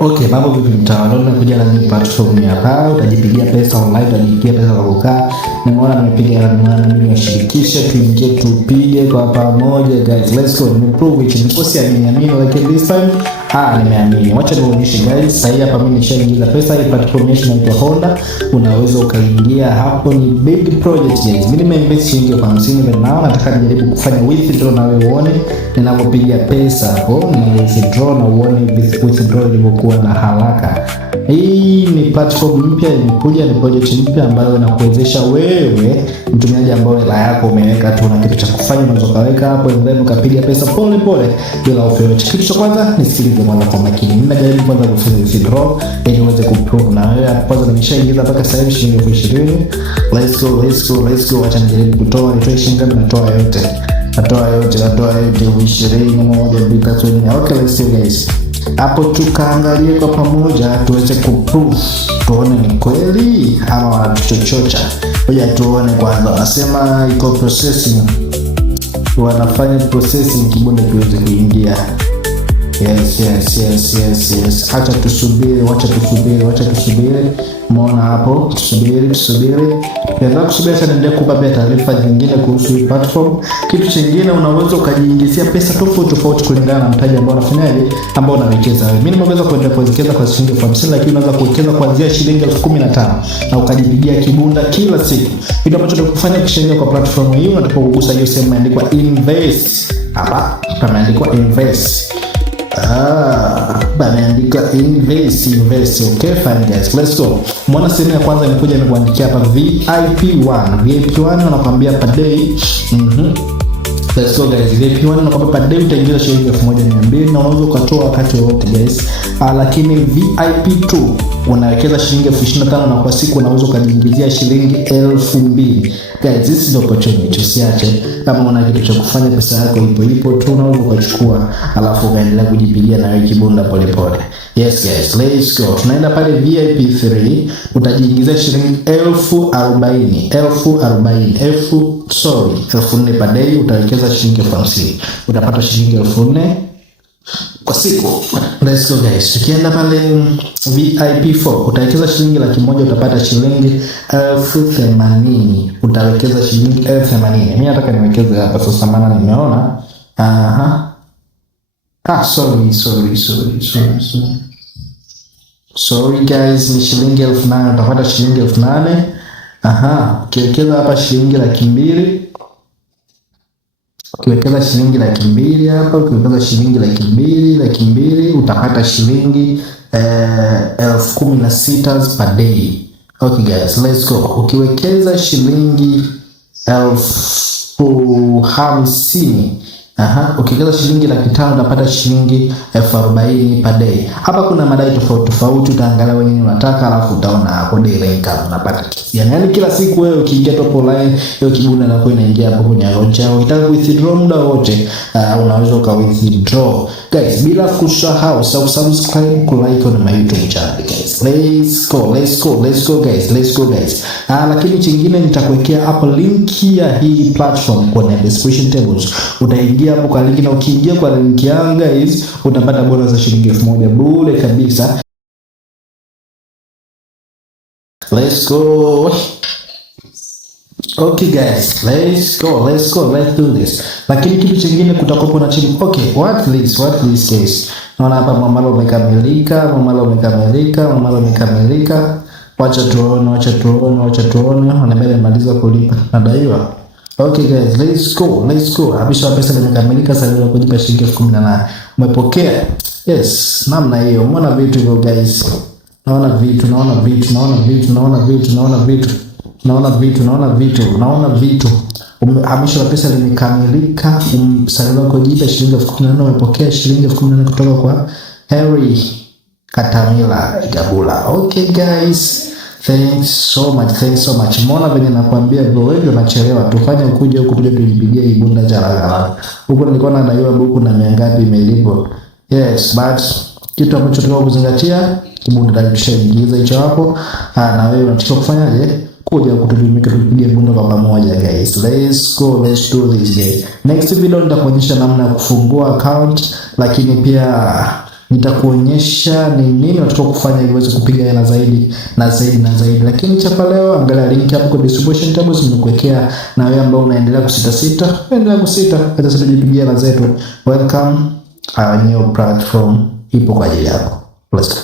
Okay, mambo vipi mtawa? Leo nimekuja na new platform hapa. Utajipigia pesa online, utajipigia pesa kwa kukaa. Nimeona nimepiga hela, nimeona mimi nishirikishe, tuingie tupige kwa pamoja guys. Let's go. Nimeprove it. Nikosi amini like this time. Nimeamini. Wacha nionyeshe guys. Sasa hapa mimi nishaingiza pesa. Hii platform yetu inaitwa Honda. Unaweza ukaingia hapo, ni big project guys. Mimi nimeinvest shilingi 50 but now nataka nijaribu kufanya withdraw na wewe uone ninapopiga pesa hapo. Ni withdraw na uone withdraw ilivyokuwa na haraka. Hii ni platform mpya imekuja, ni project mpya ambayo inakuwezesha wewe mtumiaji ambaye hela yako umeweka tu na kitu cha kufanya, unaweza kaweka hapo and ukapiga pesa pole pole bila hofu yoyote. Kitu cha kwanza nisikilize mwanzo kwa makini. Mimi najaribu kwanza kufanya withdraw ili uweze kuprove na wewe. Kwanza nimeshaingiza mpaka sasa hivi shilingi 20,000. Let's go. Acha nijaribu kutoa, nitoe shilingi ngapi? Natoa yote 20 moja bila tuni. Okay, let's go guys. Hapo tukaangalie kwa pamoja tuweze kuprove, tuone ni kweli ama wanatuchochocha. Ngoja tuone kwanza. Wanasema iko processing, wanafanya processing kibonde tuweze kuingia. Yes. Acha tusubiri. Umeona hapo, tusubiri. Ndio kusubiri sana, ndio kukupa taarifa nyingine kuhusu hii platform. Kitu kingine, unaweza ukajiingizia pesa tofauti kulingana na mtaji ambao unafanyaje, ambao unawekeza wewe. Mimi nimeweza kwenda kuwekeza kwa shilingi 50, lakini unaweza kuwekeza kuanzia shilingi 15,000 na ukajipigia kibunda kila siku. Kitu ambacho tunakufanya kisheria kwa platform hii, unataka kugusa hiyo sehemu imeandikwa invest. Hapa pameandikwa invest. Bameandika invest. Okay, fine guys, let's go. Muona sehemu ya kwanza imekuja imekuandikia hapa VIP1 wanakuambia per day. Let's go guys. VIP1 wanakuambia per day utaingiza shilingi 1,200 na unaweza ukatoa wakati wote guys. Lakini VIP2 unawekeza shilingi 25,000 na kwa siku unaweza ukajiingizia shilingi 2,000. Guys, this is the opportunity. Usiache. Kama una kitu cha kufanya, pesa yako ipo tu, unaweza ukachukua alafu ukaendelea kujipigia na wewe kibunda pole. Yes guys, let's go. Tunaenda pale VIP3, utajiingizia shilingi 40,000. 4,000 per day, utawekeza shilingi 50,000. Utapata shilingi 4,000 kwa siku. Let's go guys. Tukienda pale VIP4, utawekeza shilingi 100,000, utapata shilingi 80,000. Utawekeza shilingi 80,000. Mimi nataka niwekeze hapa sasa, maana nimeona sorry guys, ni shilingi 8,000. Utapata shilingi 8,000. Ukiwekeza hapa shilingi 200,000. Ukiwekeza shilingi 200,000 hapa, ukiwekeza shilingi 200,000 utapata shilingi 16,000 per day. Okay guys, let's go. Ukiwekeza shilingi 50,000, ukiwekeza shilingi 500,000 utapata shilingi 40,000 per day. Hapa kuna madai tofauti, utaangalia wewe unataka, alafu utaona hapo daily income unapata kiasi. Yaani kila siku wewe ukiingia top online, hiyo kibunda nako inaingia hapo kwenye account yako. Ukitaka withdraw muda wote, unaweza withdraw. Guys, bila kusahau subscribe, like on my YouTube channel guys. Let's go guys. Lakini chingine nitakuwekea hapo link ya hii platform kwenye description tables. Utaingia hapo kwa link, na ukiingia kwa link yangu guys, utapata bonus za shilingi 1,000 bure kabisa. Let's go. Okay guys, let's do this. Lakini kitu kingine kutakopo na chini. Okay, what this guys? Naona hapa mwamala umekamilika. Wacha tuone. Wanamaliza kulipa. Nadaiwa. Okay guys, let's go. Habisha pesa imekamilika, sasa leo kujipa shilingi 18,000. Umepokea? Yes, namna hiyo. Umeona vitu hivyo guys. Naona vitu. Hamisho la pesa limekamilika. Salio lako jipa shilingi 18,000. Umepokea shilingi 18,000 kutoka kwa Harry Katamila Gabula. Okay guys, thanks so much. Mbona venye nakwambia bro, wewe unachelewa. Tufanye ukuje huko tuje tujipigie hii bunda jala. Huko nilikuwa nadaiwa buku na miangapi imelipo. Yes, but kitu ambacho tunataka kuzingatia, kibunda tulishaingiza hicho hapo. Na wewe unatakiwa kufanyaje? Kuja kutujumika tupige bunda kwa pamoja guys. Let's do this guys. Next video nitakuonyesha namna ya kufungua account, lakini pia nitakuonyesha ni nini unatakiwa kufanya ili uweze kupiga hela zaidi na zaidi na zaidi. Lakini chapa leo, angalia link hapo kwa distribution tables nimekuwekea, na wewe ambao unaendelea kusita, endelea kusita, hata sasa tujipigie hela zetu. Welcome, our new platform ipo kwa ajili yako. Let's go.